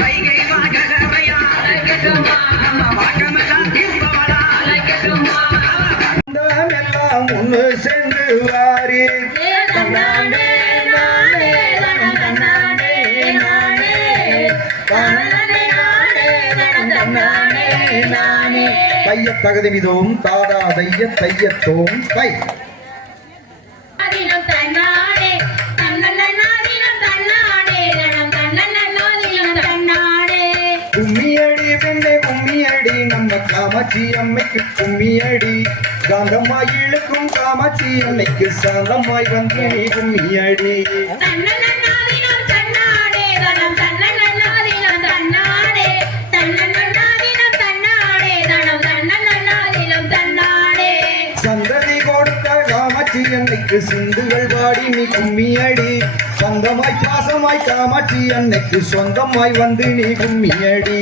வைகை வாகரையா நம்ம வாக்கமெல்லாம் தீர்ப்பா ஒன்று சென்று வாரி. தைய தகுதி மிதோம் தாடா தைய தையத்தோம் தை. கும்மியடி பெண்ணே கும்மியடி நம்ம காமாட்சி அம்மைக்கு கும்மியடி காந்தமாய் இழுக்கும் காமாட்சி அன்னைக்கு சாந்தமாய் வந்து நீ கும்மியடி சந்ததி கொடுத்த காமாட்சி அன்னைக்கு சிந்துகள் பாடி நீ கும்மியடி சொந்தமாய் பாசமாய் காமாட்சி அன்னைக்கு சொந்தமாய் வந்து நீ கும்மியடி